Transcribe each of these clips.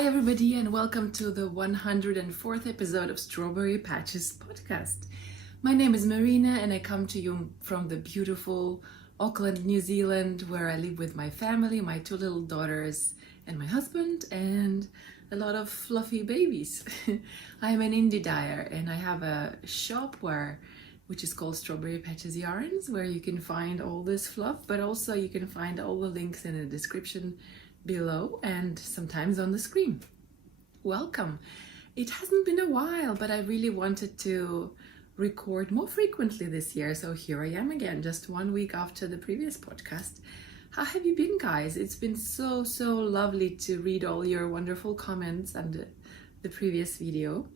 Hi everybody and welcome to the 104th episode of Strawberry Patches podcast. My name is Marina and I come to you from the beautiful Auckland, New Zealand, where I live with my family, my two little daughters and my husband and a lot of fluffy babies. I'm an indie dyer and I have a shop which is called Strawberry Patches Yarns, where you can find all this fluff, but also you can find all the links in the description below and sometimes on the screen. Welcome. It hasn't been a while, but I really wanted to record more frequently this year, so here I am again, just 1 week after the previous podcast. How have you been, guys? It's been so lovely to read all your wonderful comments under the previous video.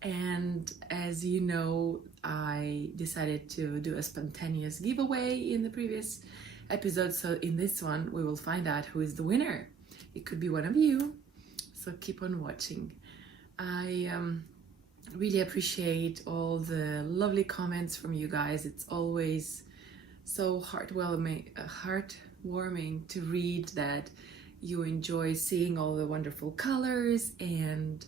And as you know, I decided to do a spontaneous giveaway in the previous episode, so in this one we will find out who is the winner. It could be one of you, so keep on watching. I really appreciate all the lovely comments from you guys. It's always so heartwarming to read that you enjoy seeing all the wonderful colors and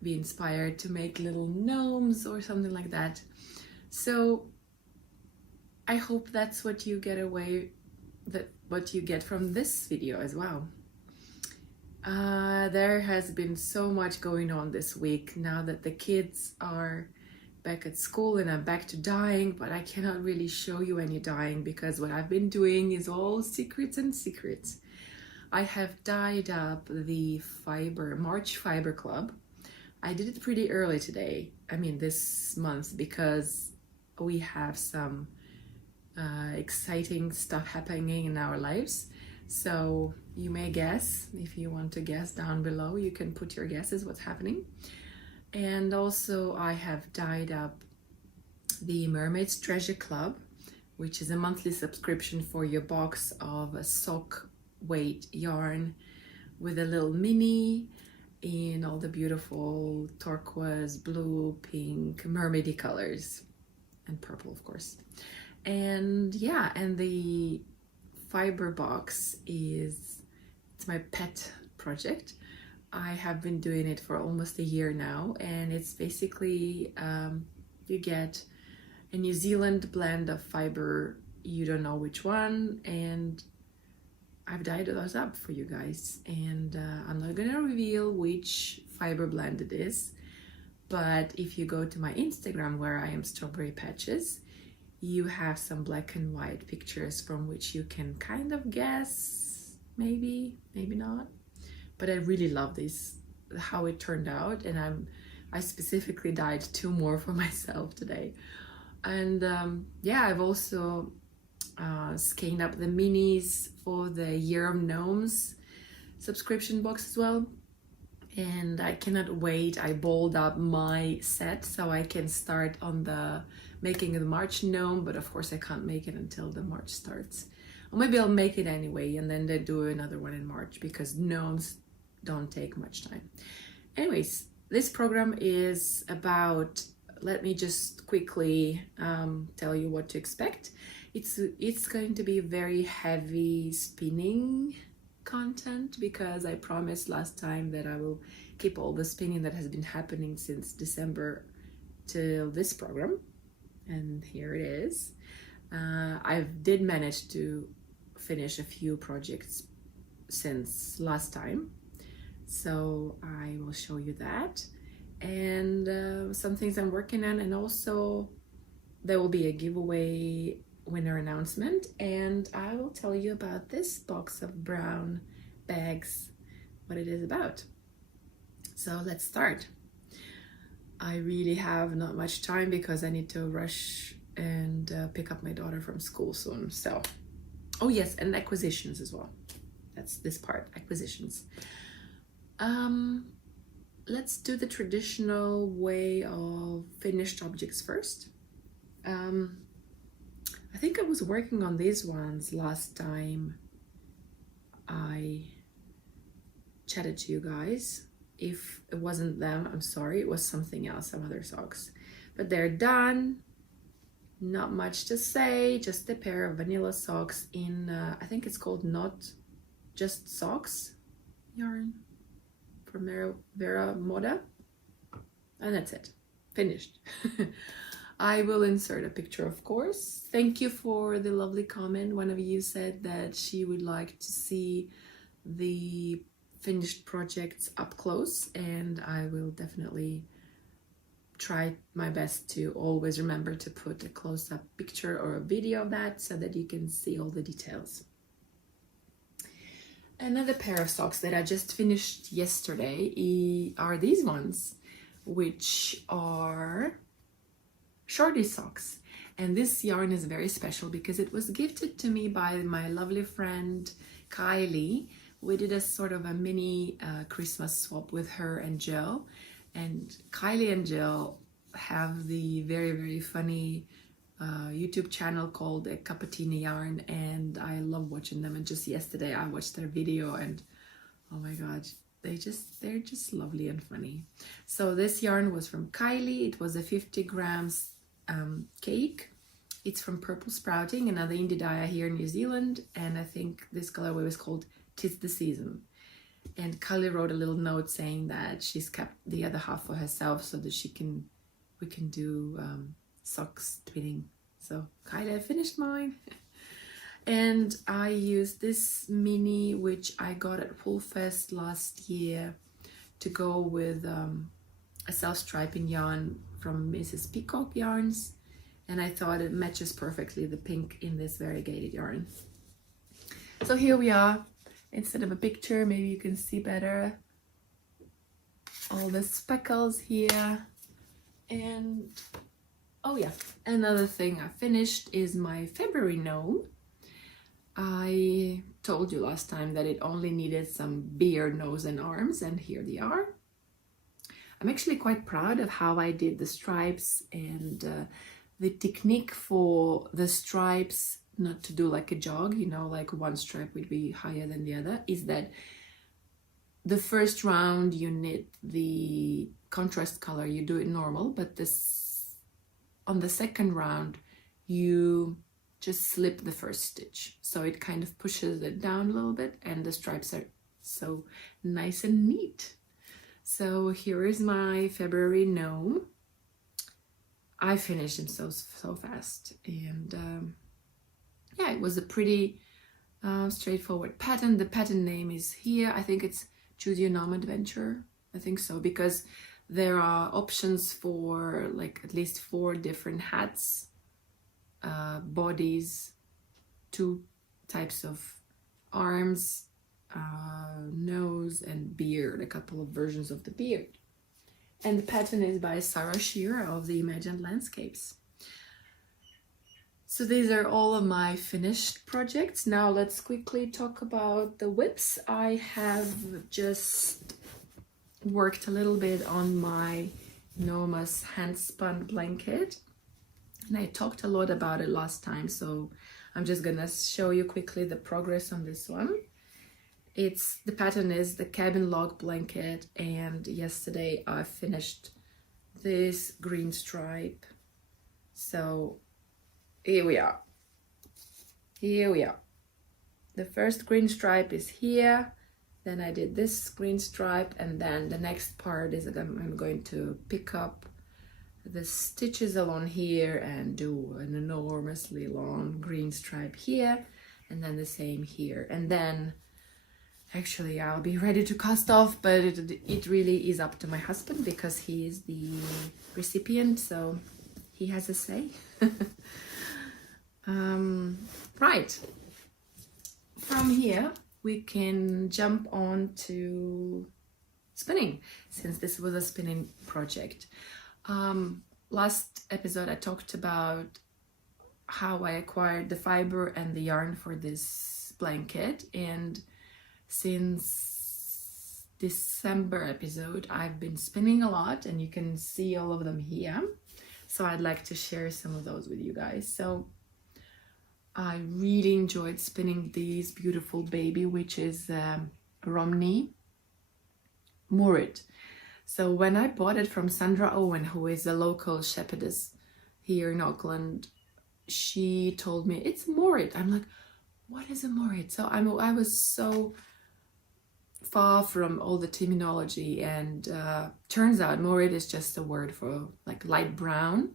be inspired to make little gnomes or something like that. So I hope that's what you get from this video as well. There has been so much going on this week now that the kids are back at school and I'm back to dyeing, but I cannot really show you any dyeing because what I've been doing is all secrets and secrets. I have dyed up the March Fiber Club. I did it pretty early today, this month, because we have some exciting stuff happening in our lives. So you may guess, if you want to guess down below, you can put your guesses what's happening. And also I have dyed up the Mermaid's Treasure Club, which is a monthly subscription for your box of a sock weight yarn with a little mini in all the beautiful turquoise, blue, pink, mermaidy colors, and purple, of course. And yeah, and the fiber box it's my pet project. I have been doing it for almost a year now, and it's basically you get a New Zealand blend of fiber, you don't know which one, and I've dyed those up for you guys, and I'm not gonna reveal which fiber blend it is, but if you go to my Instagram, where I am Strawberry Patches, you have some black and white pictures from which you can kind of guess, maybe not, but I really love this, how it turned out, and I specifically dyed 2 more for myself today. And yeah, I've also scanned up the minis for the Year of Gnomes subscription box as well, and I cannot wait. I balled up my set so I can start on making the March gnome, but of course I can't make it until the March starts, or maybe I'll make it anyway and then they do another one in March, because gnomes don't take much time. Anyways, this program is about, let me just quickly tell you what to expect. It's going to be very heavy spinning content, because I promised last time that I will keep all the spinning that has been happening since December till this program, and here it is. I did manage to finish a few projects since last time, so I will show you that, and some things I'm working on, and also there will be a giveaway winner announcement, and I will tell you about this box of brown bags, what it is about. So let's start. I really have not much time because I need to rush and pick up my daughter from school soon. So, oh yes, and acquisitions as well. That's this part, acquisitions. Let's do the traditional way of finished objects first. I think I was working on these ones last time I chatted to you guys. If it wasn't them, I'm sorry, it was something else, some other socks. But they're done. Not much to say, just a pair of vanilla socks in, I think it's called Not Just Socks yarn from Vera Moda. And that's it. Finished. I will insert a picture, of course. Thank you for the lovely comment. One of you said that she would like to see the finished projects up close, and I will definitely try my best to always remember to put a close-up picture or a video of that so that you can see all the details. Another pair of socks that I just finished yesterday are these ones, which are shorty socks. And this yarn is very special because it was gifted to me by my lovely friend Kylie. We did a sort of a mini Christmas swap with her and Jill. And Kylie and Jill have the very, very funny YouTube channel called A Cup of Tea Yarn, and I love watching them. And just yesterday I watched their video, and oh my god, they're just lovely and funny. So this yarn was from Kylie. It was a 50 grams cake. It's from Purple Sprouting, another indie dye here in New Zealand, and I think this colorway was called "'Tis the Season." And Kylie wrote a little note saying that she's kept the other half for herself so that we can do socks twinning. So Kylie, I finished mine. And I used this mini, which I got at Wool Fest last year, to go with a self-striping yarn from Mrs. Peacock Yarns. And I thought it matches perfectly the pink in this variegated yarn. So here we are. Instead of a picture, maybe you can see better all the speckles here. And oh yeah, another thing I finished is my February gnome. I told you last time that it only needed some beard, nose and arms, and here they are. I'm actually quite proud of how I did the stripes, and the technique for the stripes, not to do like a jog, you know, like one stripe would be higher than the other, is that the first round you knit the contrast color, you do it normal, but this on the second round you just slip the first stitch, so it kind of pushes it down a little bit, and the stripes are so nice and neat. So here is my February gnome. I finished him so fast, and yeah, it was a pretty straightforward pattern. The pattern name is here. I think it's Choose Your Gnome Adventure. I think so, because there are options for like at least 4 different hats, bodies, 2 types of arms, nose and beard, a couple of versions of the beard. And the pattern is by Sarah Shearer of the Imagined Landscapes. So these are all of my finished projects. Now let's quickly talk about the whips. I have just worked a little bit on my enormous hand-spun blanket, and I talked a lot about it last time, so I'm just gonna show you quickly the progress on this one. The pattern is the cabin log blanket, and yesterday I finished this green stripe. So here we are. The first green stripe is here, then I did this green stripe, and then the next part is that I'm going to pick up the stitches along here and do an enormously long green stripe here, and then the same here, and then actually I'll be ready to cast off, but it really is up to my husband because he is the recipient, so he has a say. Right, from here we can jump on to spinning, since this was a spinning project. Last episode I talked about how I acquired the fiber and the yarn for this blanket, and since December episode I've been spinning a lot, and you can see all of them here, so I'd like to share some of those with you guys. So I really enjoyed spinning these beautiful baby, which is Romney Murrid. So when I bought it from Sandra Owen, who is a local shepherdess here in Auckland, she told me it's Murrid. I'm like, what is a Murrid? So I was so far from all the terminology, and turns out moirette is just a word for like light brown,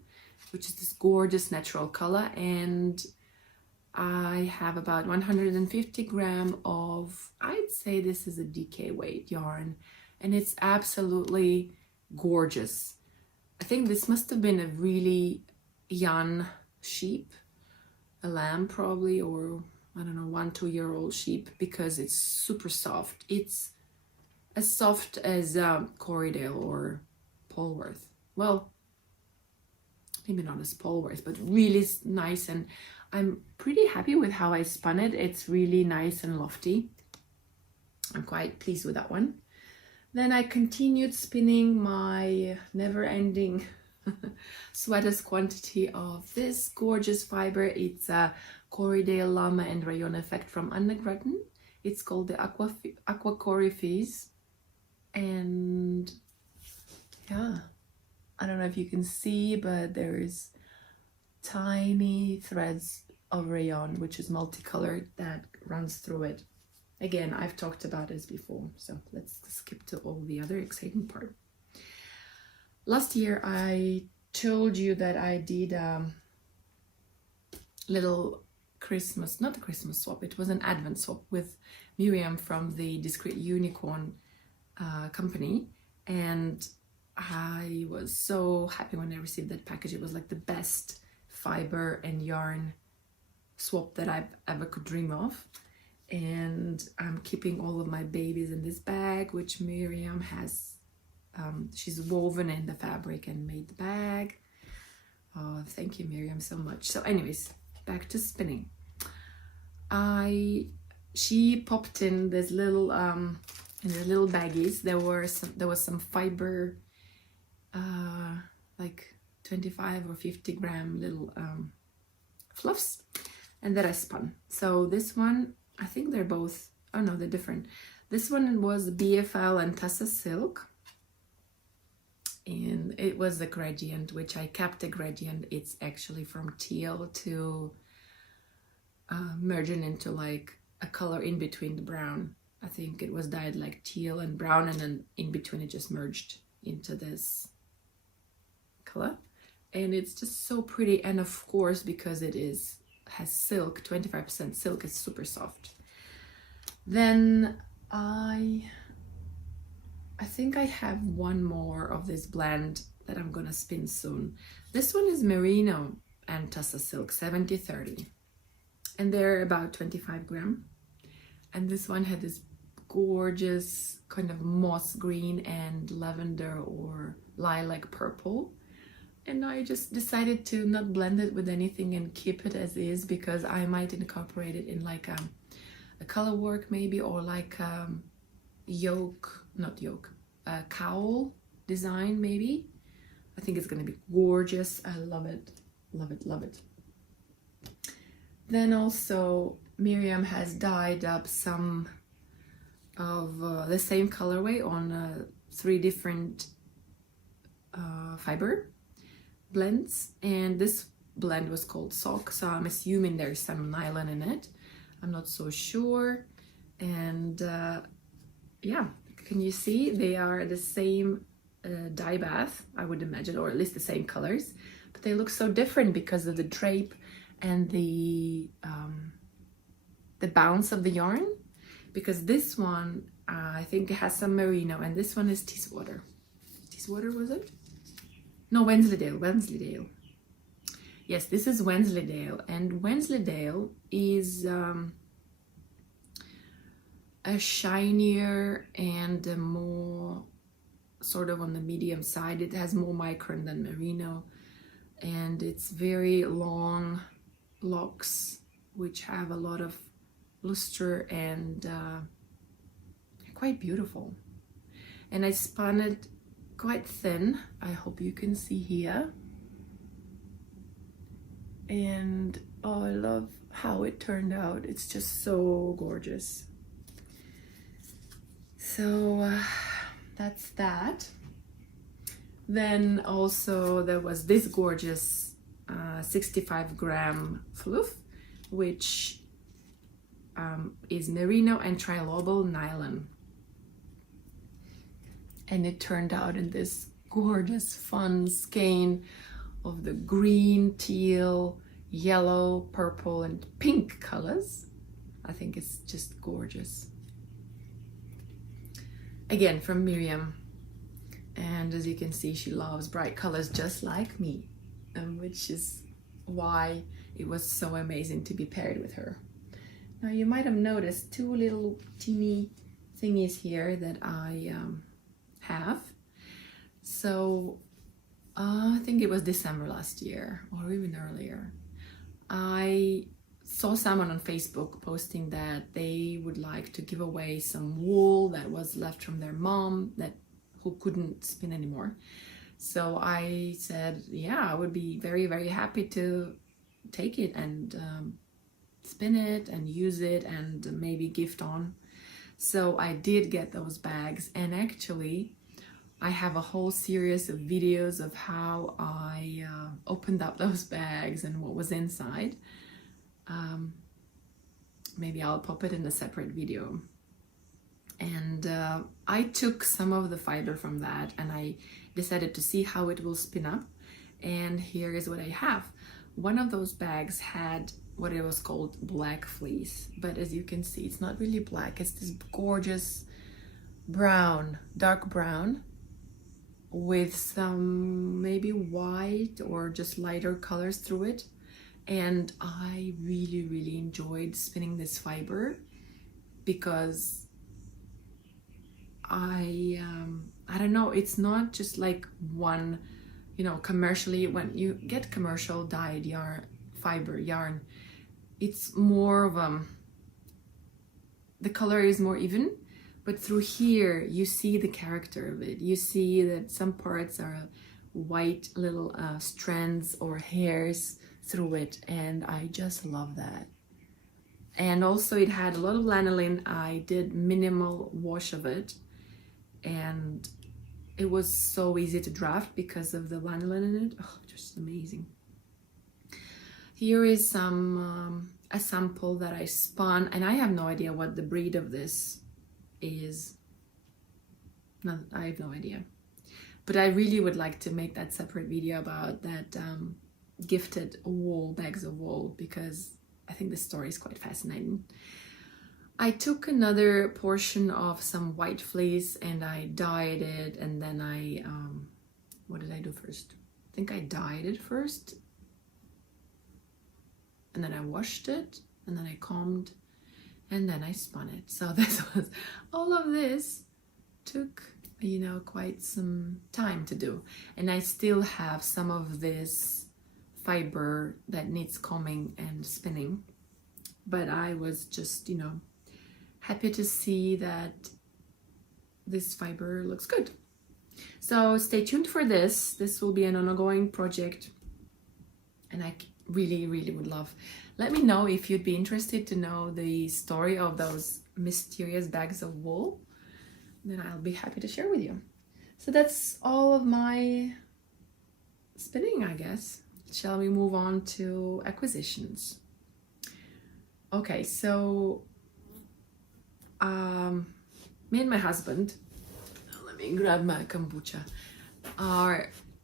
which is this gorgeous natural color. And I have about 150 grams of, I'd say this is a DK weight yarn, and it's absolutely gorgeous. I think this must have been a really young sheep, a lamb probably, or I don't know, 1-2 year old sheep, because it's super soft. It's as soft as Corriedale or Polwarth. Well, maybe not as Polwarth, but really nice, and I'm pretty happy with how I spun it. It's really nice and lofty. I'm quite pleased with that one. Then I continued spinning my never-ending sweaters quantity of this gorgeous fiber. It's a Corriedale Llama and Rayon effect from Undergratten. It's called the Aqua Coryphes. And yeah, I don't know if you can see, but there's tiny threads of rayon, which is multicolored, that runs through it. Again, I've talked about this before, so let's skip to all the other exciting part. Last year I told you that I did a little Christmas, not a Christmas swap, it was an Advent swap with Miriam from the Discreet Unicorn company, and I was so happy when I received that package. It was like the best fiber and yarn swap that I've ever could dream of. And I'm keeping all of my babies in this bag, which Miriam has, she's woven in the fabric and made the bag. Oh, thank you, Miriam, so much. So anyways, back to spinning. She popped in this little, in the little baggies. There was some fiber, like 25 or 50 gram little fluffs, and that I spun. So this one, I think they're both, oh no, they're different. This one was BFL and Tussa silk, and it was a gradient, which I kept a gradient. It's actually from teal to merging into like a color in between the brown. I think it was dyed like teal and brown, and then in between it just merged into this color, and it's just so pretty. And of course, because it has silk, 25% silk, is super soft. Then I think I have one more of this blend that I'm gonna spin soon. This one is Merino and Tussa silk, 70-30, and they're about 25 gram. And this one had this gorgeous kind of moss green and lavender or lilac purple. And I just decided to not blend it with anything and keep it as is, because I might incorporate it in like a color work maybe, or like cowl design maybe. I think it's gonna be gorgeous. I love it, love it, love it. Then also Miriam has dyed up some of the same colorway on 3 different fiber blends, and this blend was called Sock, so I'm assuming there's some nylon in it. I'm not so sure. And yeah, can you see they are the same dye bath, I would imagine, or at least the same colors, but they look so different because of the drape and the bounce of the yarn. Because this one I think it has some merino, and this one is Teeswater. Teeswater, was it? No, Wensleydale. Yes, this is Wensleydale, and Wensleydale is a shinier and a more sort of on the medium side. It has more micron than merino, and it's very long locks which have a lot of luster and quite beautiful. And I spun it quite thin, I hope you can see here, and oh, I love how it turned out. It's just so gorgeous. So that's that. Then also there was this gorgeous 65 gram fluff, which is merino and trilobal nylon. and it turned out in this gorgeous fun skein of the green, teal, yellow, purple and pink colors. I think it's just gorgeous. Again, from Miriam. And as you can see, she loves bright colors just like me, which is why it was so amazing to be paired with her. Now you might have noticed two little teeny thingies here that I have. So I think it was December last year or even earlier. I saw someone on Facebook posting that they would like to give away some wool that was left from their mom who couldn't spin anymore. So I said, yeah, I would be very, very happy to take it and spin it and use it and maybe gift on. So I did get those bags, and actually I have a whole series of videos of how I opened up those bags and what was inside. Maybe I'll pop it in a separate video. And I took some of the fiber from that and I decided to see how it will spin up. And here is what I have. One of those bags had what it was called black fleece, but as you can see, it's not really black. It's this gorgeous brown, dark brown, with some maybe white or just lighter colors through it. And I really, really enjoyed spinning this fiber because I don't know, it's not just like one, you know, commercially, when you get commercial dyed yarn, fiber yarn, it's more of the color is more even, but through here you see the character of it. You see that some parts are white little strands or hairs through it, and I just love that. And also it had a lot of lanolin. I did minimal wash of it, and it was so easy to draft because of the lanolin in it. Oh, just amazing. Here is some a sample that I spun, and I have no idea what the breed of this is. No, I have no idea. But I really would like to make that separate video about that gifted wool, bags of wool, because I think the story is quite fascinating. I took another portion of some white fleece and I dyed it, and then I, what did I do first? I think I dyed it first, and then I washed it, and then I combed, and then I spun it. So this was, all of this took, you know, quite some time to do. And I still have some of this fiber that needs combing and spinning. But I was just, you know, happy to see that this fiber looks good. So stay tuned for this. This will be an ongoing project, and I really, really would love. Let me know if you'd be interested to know the story of those mysterious bags of wool. Then I'll be happy to share with you. So that's all of my spinning, I guess. Shall we move on to acquisitions? Okay, so me and my husband, let me grab my kombucha,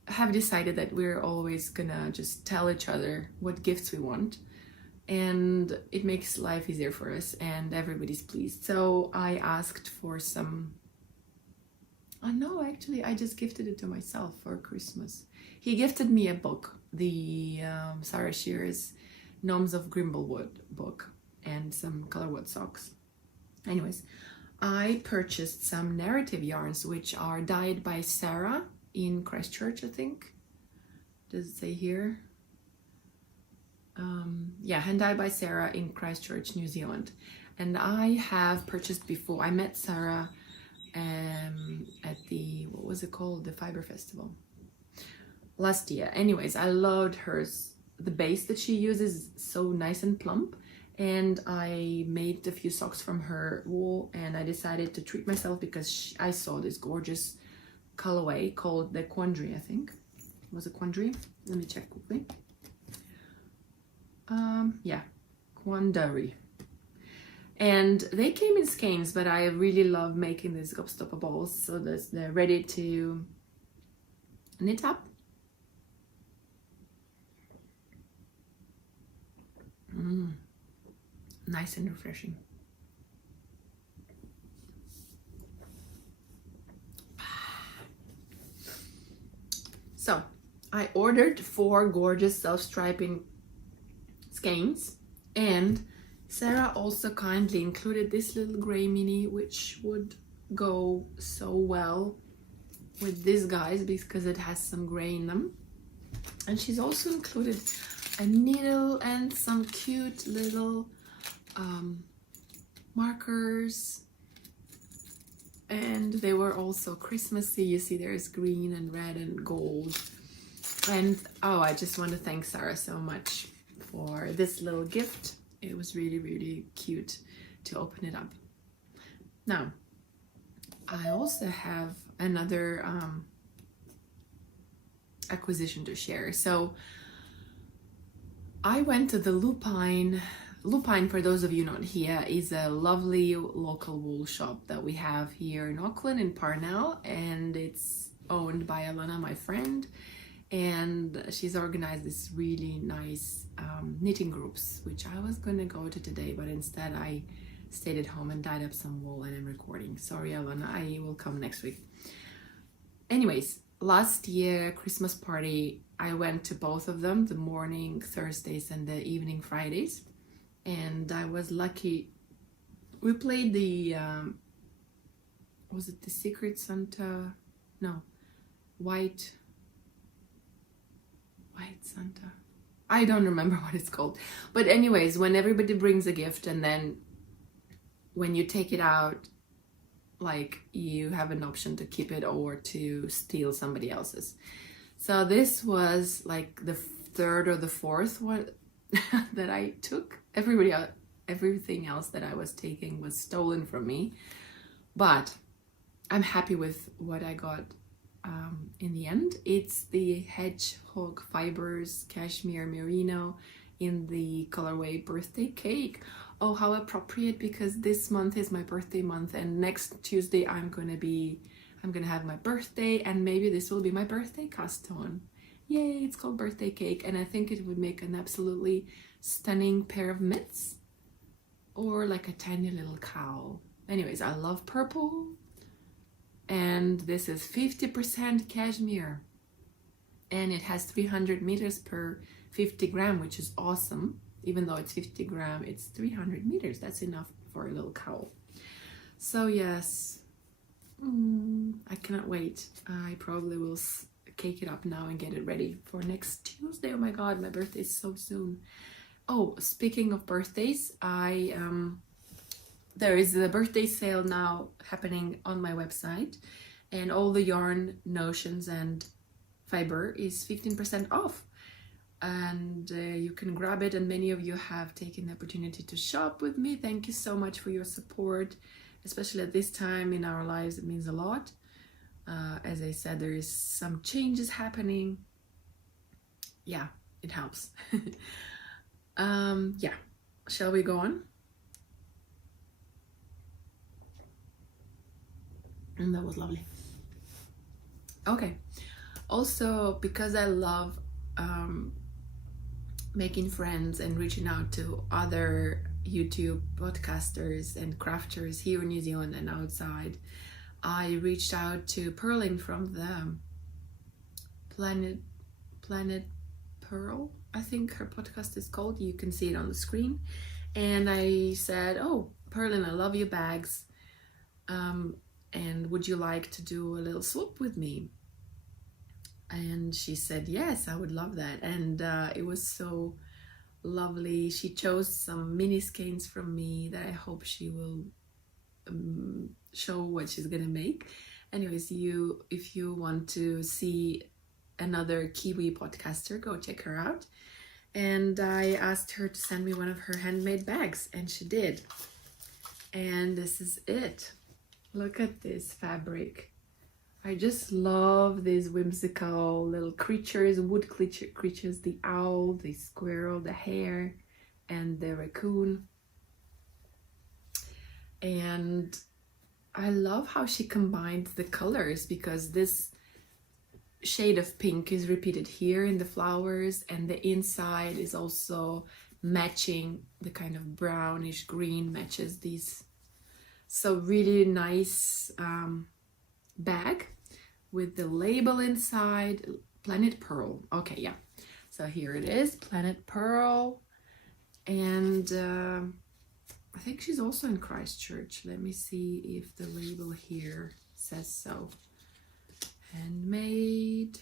have decided that we're always gonna just tell each other what gifts we want, and it makes life easier for us and everybody's pleased. So I asked for some, oh no, actually I just gifted it to myself for Christmas. He gifted me a book, the Sarah Shearer's Gnomes of Grimblewood book, and some colorwood socks. Anyways, I purchased some narrative yarns which are dyed by Sarah in Christchurch, I think. Does it say here? Yeah, hand dyed by Sarah in Christchurch, New Zealand. And I have purchased before. I met Sarah at the, what was it called? The Fibre Festival last year. Anyways, I loved hers. The base that she uses is so nice and plump. And I made a few socks from her wool, and I decided to treat myself because I saw this gorgeous colorway called the Quandary, I think. Was it Quandary? Let me check quickly. Yeah, Quandary. And they came in skeins, but I really love making these gobstopper balls so that they're ready to knit up. Nice and refreshing. So I ordered 4 gorgeous self-striping skeins, and Sarah also kindly included this little gray mini, which would go so well with these guys because it has some gray in them. And she's also included a needle and some cute little markers, and they were also Christmassy. You see there's green and red and gold. And oh, I just want to thank Sarah so much for this little gift. It was really, really cute to open it up. Now, I also have another acquisition to share. So I went to the Lupine. Lupine, for those of you not here, is a lovely local wool shop that we have here in Auckland, in Parnell, and it's owned by Alana, my friend, and she's organized this really nice knitting groups, which I was gonna go to today, but instead I stayed at home and dyed up some wool and I'm recording. Sorry, Alana, I will come next week. Anyways, last year Christmas party, I went to both of them, the morning Thursdays and the evening Fridays. And I was lucky. We played the, was it the Secret Santa? No, White Santa. I don't remember what it's called. But anyways, when everybody brings a gift and then when you take it out, like you have an option to keep it or to steal somebody else's. So this was like the 3rd or the 4th one that I took. Everything else that I was taking was stolen from me, but I'm happy with what I got in the end. It's the Hedgehog Fibers Cashmere Merino in the colorway Birthday Cake. Oh, how appropriate, because this month is my birthday month and next Tuesday I'm gonna have my birthday, and maybe this will be my birthday cast on. Yay, it's called Birthday Cake, and I think it would make an absolutely stunning pair of mitts or like a tiny little cowl. Anyways, I love purple, and this is 50% cashmere, and it has 300 meters per 50 gram, which is awesome. Even though it's 50 gram, it's 300 meters. That's enough for a little cowl. So yes, I cannot wait. I probably will cake it up now and get it ready for next Tuesday. Oh my god, my birthday is so soon. Oh, speaking of birthdays, there is a birthday sale now happening on my website, and all the yarn, notions and fiber is 15% off, and you can grab it, and many of you have taken the opportunity to shop with me. Thank you so much for your support, especially at this time in our lives. It means a lot. As I said, there is some changes happening. Yeah, it helps. Yeah, shall we go on? And that was lovely. Okay, also because I love making friends and reaching out to other YouTube podcasters and crafters here in New Zealand and outside, I reached out to Perlin from the Planet Pearl, I think her podcast is called. You can see it on the screen. And I said, oh, Perlin, I love your bags. And would you like to do a little swap with me? And she said, yes, I would love that. And it was so lovely. She chose some mini skeins from me that I hope she will show what she's gonna make. Anyways, if you want to see another Kiwi podcaster, go check her out. And I asked her to send me one of her handmade bags, and she did. And this is it. Look at this fabric. I just love these whimsical little creatures, wood creatures, the owl, the squirrel, the hare, and the raccoon. And I love how she combined the colors, because this shade of pink is repeated here in the flowers, and the inside is also matching the kind of brownish green matches these. So really nice bag with the label inside, Planet Pearl. Okay, yeah. So here it is, Planet Pearl. And I think she's also in Christchurch. Let me see if the label here says so. Handmade.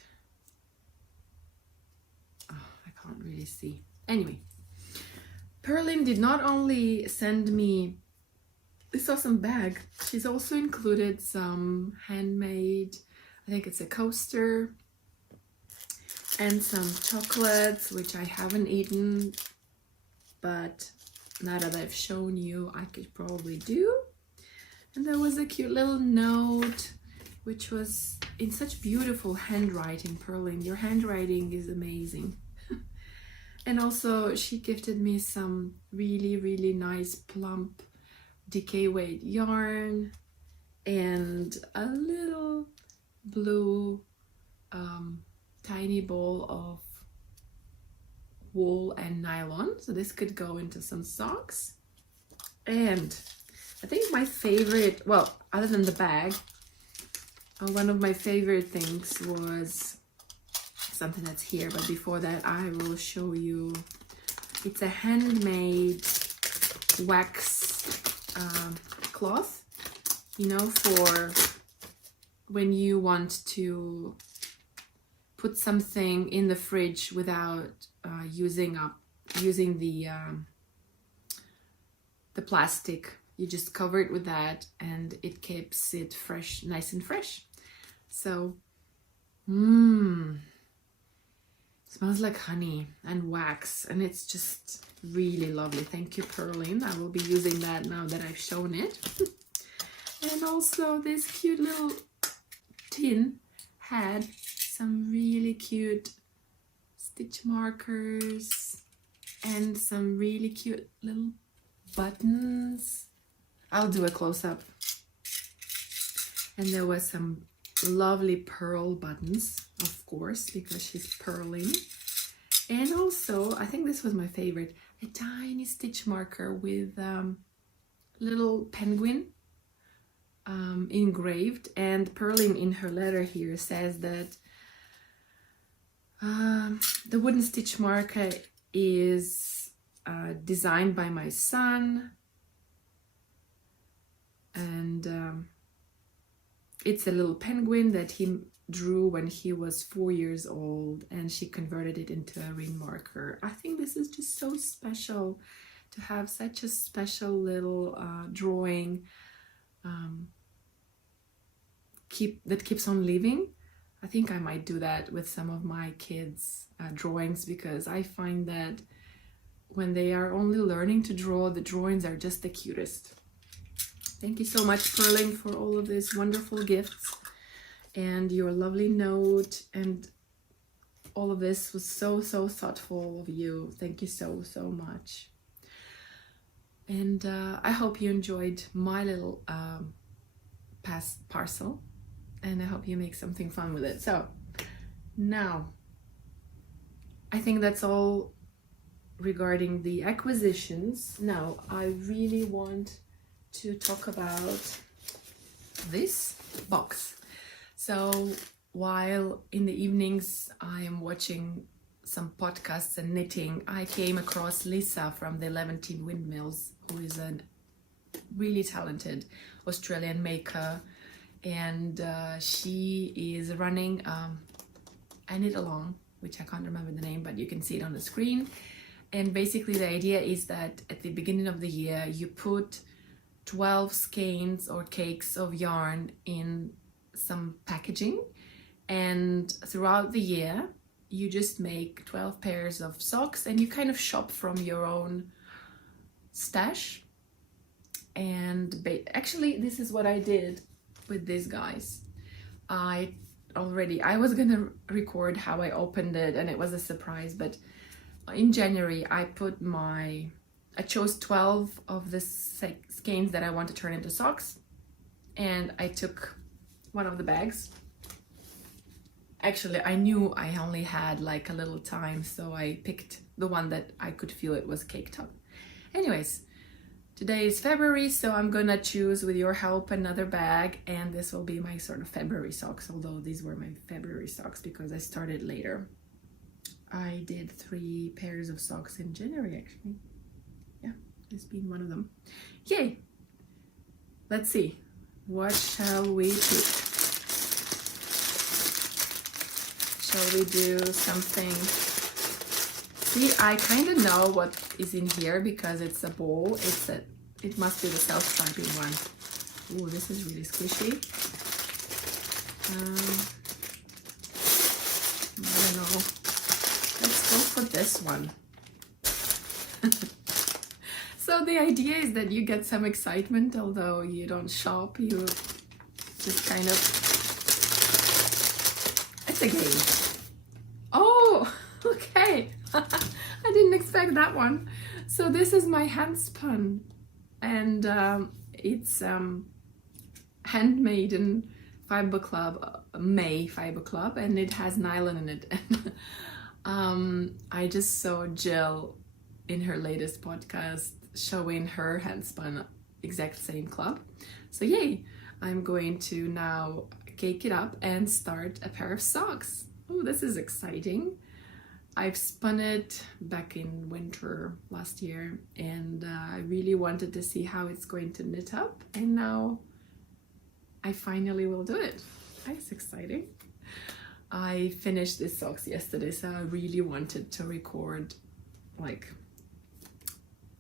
Oh, I can't really see. Anyway, Perlin did not only send me this awesome bag, she's also included some handmade, I think it's a coaster, and some chocolates, which I haven't eaten, but now that I've shown you, I could probably do. And there was a cute little note, which was in such beautiful handwriting. Perlin, your handwriting is amazing. And also she gifted me some really nice plump decay weight yarn and a little blue tiny ball of wool and nylon, so this could go into some socks. And I think my favorite, well, other than the bag, one of my favorite things was something that's here, but before that I will show you. It's a handmade wax cloth, you know, for when you want to put something in the fridge without using the plastic. You just cover it with that and it keeps it fresh, nice and fresh. So smells like honey and wax, and it's just really lovely. Thank you, Perlin. I will be using that now that I've shown it. And also this cute little tin had some really cute stitch markers and some really cute little buttons. I'll do a close-up. And there was some lovely pearl buttons, of course, because she's Perlin. And also, I think this was my favorite, a tiny stitch marker with little penguin engraved. And Perlin in her letter here says that the wooden stitch marker is designed by my son, and it's a little penguin that he drew when he was 4 years old, and she converted it into a ring marker. I think this is just so special to have such a special little drawing that keeps on living. I think I might do that with some of my kids' drawings, because I find that when they are only learning to draw, the drawings are just the cutest. Thank you so much, Perlin, for all of these wonderful gifts and your lovely note, and all of this was so thoughtful of you. Thank you so much. And I hope you enjoyed my little parcel, and I hope you make something fun with it. So now I think that's all regarding the acquisitions. Now I really want to talk about this box. So while in the evenings I am watching some podcasts and knitting, I came across Lisa from the 11 Windmills, who is a really talented Australian maker, and she is running a knit along, which I can't remember the name, but you can see it on the screen. And basically the idea is that at the beginning of the year you put 12 skeins or cakes of yarn in some packaging, and throughout the year you just make 12 pairs of socks, and you kind of shop from your own stash. And actually this is what I did with these guys. I was gonna record how I opened it, and it was a surprise, but in January I put my I chose 12 of the skeins that I want to turn into socks, and I took one of the bags. Actually, I knew I only had like a little time, so I picked the one that I could feel it was caked up. Anyways, today is February, so I'm gonna choose, with your help, another bag, and this will be my sort of February socks, although these were my February socks because I started later. I did 3 pairs of socks in January, actually. Yeah, this being one of them. Yay! Let's see. What shall we pick? Shall we do something? See, I kind of know what is in here because it's a bowl. It must be the self-striping one. Ooh, this is really squishy. I don't know. Let's go for this one. So the idea is that you get some excitement, although you don't shop, you just kind of, it's a game. Oh, okay. I didn't expect that one. So this is my hand spun, and it's handmade in Fiber Club, May Fiber Club, and it has nylon in it. I just saw Jill in her latest podcast showing her hand spun exact same club. So yay, I'm going to now cake it up and start a pair of socks. Oh, this is exciting. I've spun it back in winter last year, and I really wanted to see how it's going to knit up, and now I finally will do it. That's exciting. I finished these socks yesterday, so I really wanted to record, like,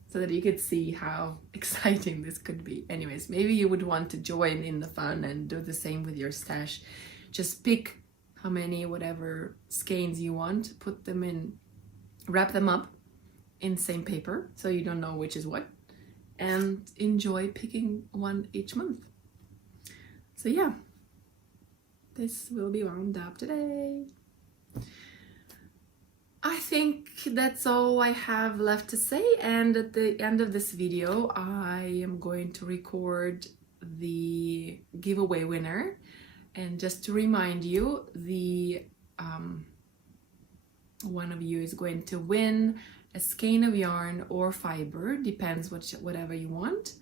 so that you could see how exciting this could be. Anyways, maybe you would want to join in the fun and do the same with your stash. Just pick how many, whatever skeins you want, put them in, wrap them up in same paper so you don't know which is what, and enjoy picking one each month. So yeah, this will be wound up today. I think that's all I have left to say, and at the end of this video I am going to record the giveaway winner. And just to remind you, the one of you is going to win a skein of yarn or fiber, depends whatever you want.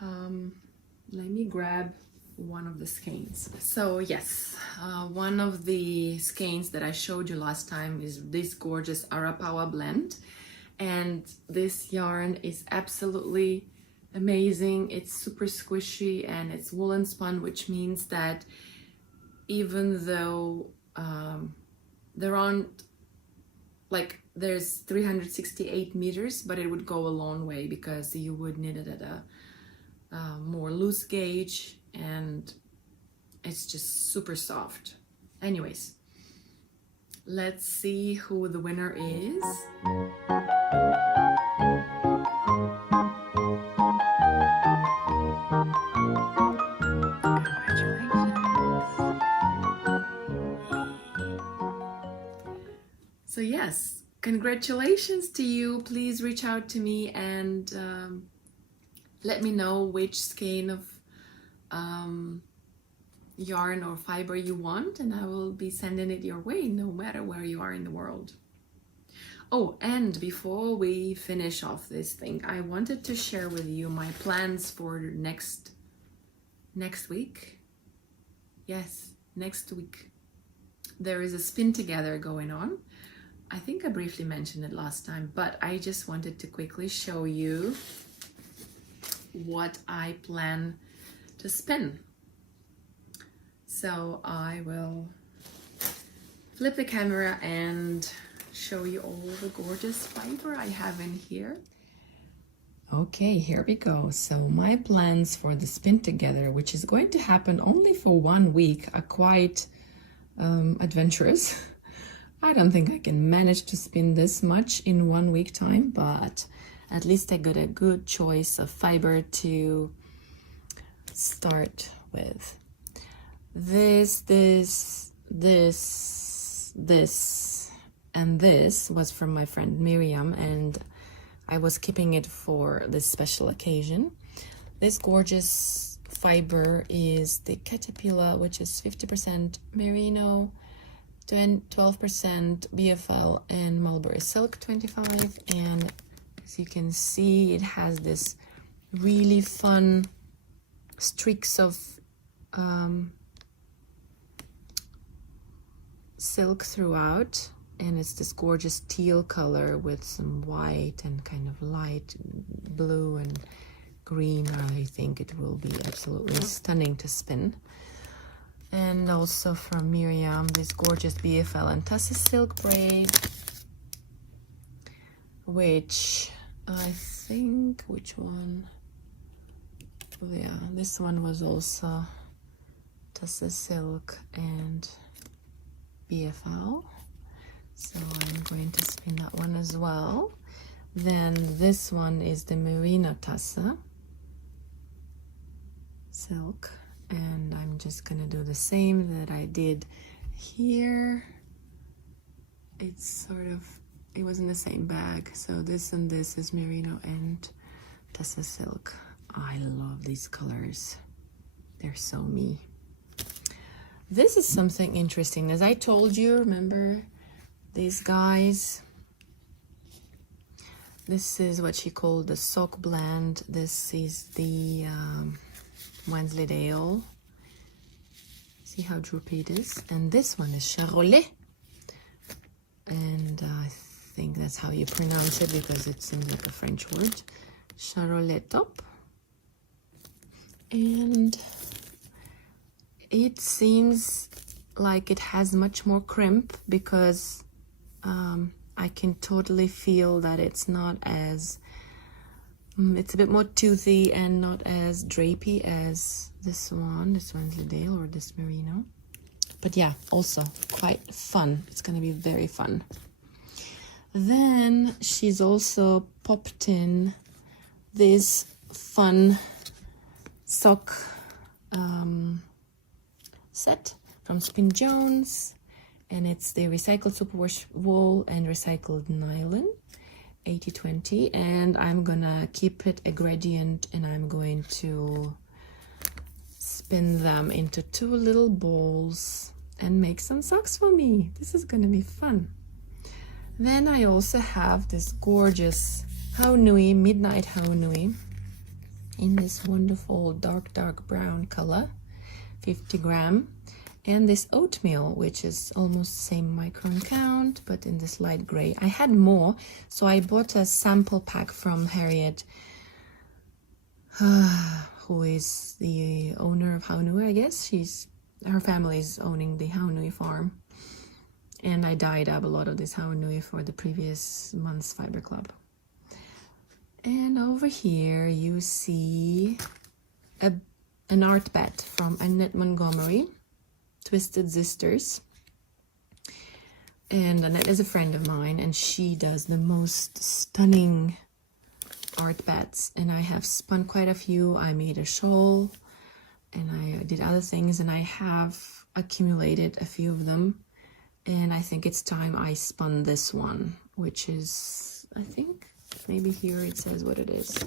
Let me grab one of the skeins. So yes, one of the skeins that I showed you last time is this gorgeous Arapawa blend, and this yarn is absolutely amazing. It's super squishy and it's woolen spun, which means that even though there aren't, like, there's 368 meters, but it would go a long way because you would knit it at a more loose gauge, and it's just super soft. Anyways, let's see who the winner is. So yes, congratulations to you. Please reach out to me and let me know which skein of yarn or fiber you want, and I will be sending it your way no matter where you are in the world. Oh, and before we finish off this thing, I wanted to share with you my plans for next week. Yes, next week. There is a spin together going on. I think I briefly mentioned it last time, but I just wanted to quickly show you what I plan to spin. So I will flip the camera and show you all the gorgeous fiber I have in here. Okay, here we go. So my plans for the spin together, which is going to happen only for 1 week, are quite adventurous. I don't think I can manage to spin this much in 1 week time, but at least I got a good choice of fiber to start with. This, and this was from my friend Miriam, and I was keeping it for this special occasion. This gorgeous fiber is the caterpillar, which is 50% merino, 12% BFL, and mulberry silk 25. And as you can see, it has this really fun streaks of silk throughout, and it's this gorgeous teal color with some white and kind of light blue and green. I think it will be absolutely stunning to spin. And also from Miriam, this gorgeous BFL and Tussy silk braid, which I think, which one? Oh, yeah, this one was also Tussy silk and BFL. So I'm going to spin that one as well. Then this one is the MarinaToys silk, and I'm just gonna do the same that I did here. It's sort of, it was in the same bag. So this and this is merino and Tussy silk. I love these colors. They're so me. This is something interesting. As I told you, remember these guys? This is what she called the sock blend. This is the Wensleydale. See how droopy it is? And this one is Charolais. And I think that's how you pronounce it because it seems like a French word. Charolais top. And it seems like it has much more crimp because I can totally feel that it's not as, it's a bit more toothy and not as drapey as this one's Wensleydale or this merino. But yeah, also quite fun. It's gonna be very fun. Then she's also popped in this fun sock set from Spin Jones, and it's the recycled superwash wool and recycled nylon 80/20, and I'm gonna keep it a gradient, and I'm going to spin them into 2 little balls and make some socks for me. This is gonna be fun. Then I also have this gorgeous Haunui, midnight Haunui, in this wonderful dark brown color, 50 gram, and this oatmeal, which is almost the same micron count, but in this light gray. I had more, so I bought a sample pack from Harriet, who is the owner of Haunui, I guess. Her family is owning the Haunui farm, and I dyed up a lot of this Haunui for the previous month's fiber club. And over here you see an art bat from Annette Montgomery, Twisted Sisters. And Annette is a friend of mine, and she does the most stunning art bats. And I have spun quite a few. I made a shawl, and I did other things, and I have accumulated a few of them. And I think it's time I spun this one, which is, I think, maybe here it says what it is.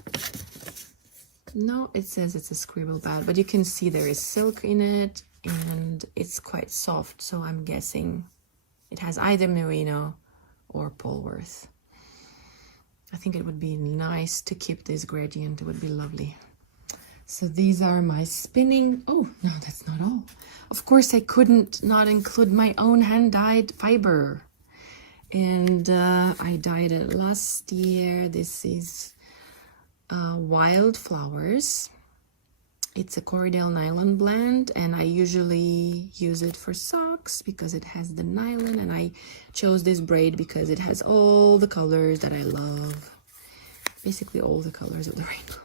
No, it says it's a scribble bat, but you can see there is silk in it, and it's quite soft, so I'm guessing it has either merino or Polworth. I think it would be nice to keep this gradient. It would be lovely. So these are my spinning. Oh, no, that's not all. Of course, I couldn't not include my own hand-dyed fiber. And I dyed it last year. This is Wildflowers. It's a Corriedale nylon blend, and I usually use it for socks because it has the nylon, and I chose this braid because it has all the colors that I love. Basically all the colors of the rainbow.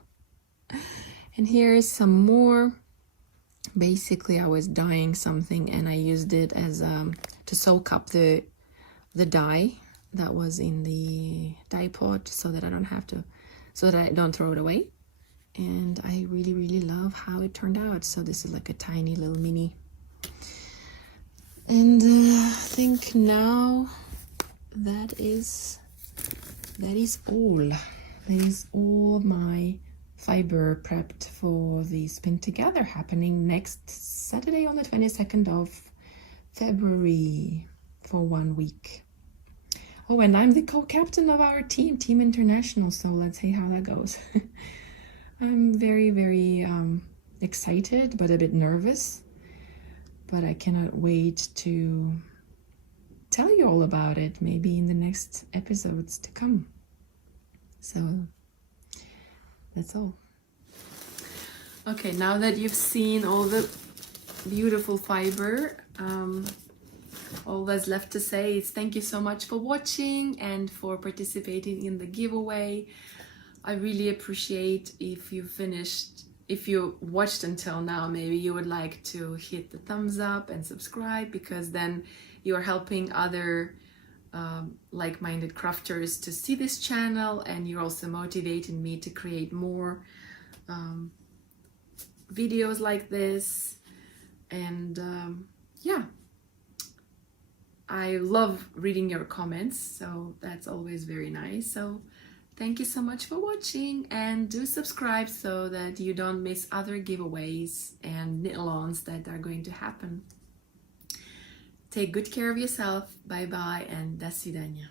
And here's some more. Basically I was dyeing something, and I used it as to soak up the dye that was in the dye pot, so that I don't have to, so that I don't throw it away. And I really love how it turned out. So this is like a tiny little mini. And I think now that is all. There's all my fiber prepped for the Spin Together happening next Saturday on the 22nd of February for 1 week. Oh, and I'm the co-captain of our team, Team International, so let's see how that goes. I'm very, very excited, but a bit nervous. But I cannot wait to tell you all about it, maybe in the next episodes to come. So that's all. Okay, now that you've seen all the beautiful fiber, all that's left to say is thank you so much for watching and for participating in the giveaway. I really appreciate if you watched until now, maybe you would like to hit the thumbs up and subscribe, because then you're helping other like-minded crafters to see this channel, and you're also motivating me to create more videos like this. And yeah, I love reading your comments, so that's always very nice. So thank you so much for watching, and do subscribe so that you don't miss other giveaways and knit-alongs that are going to happen. Take good care of yourself. Bye bye and до свидания.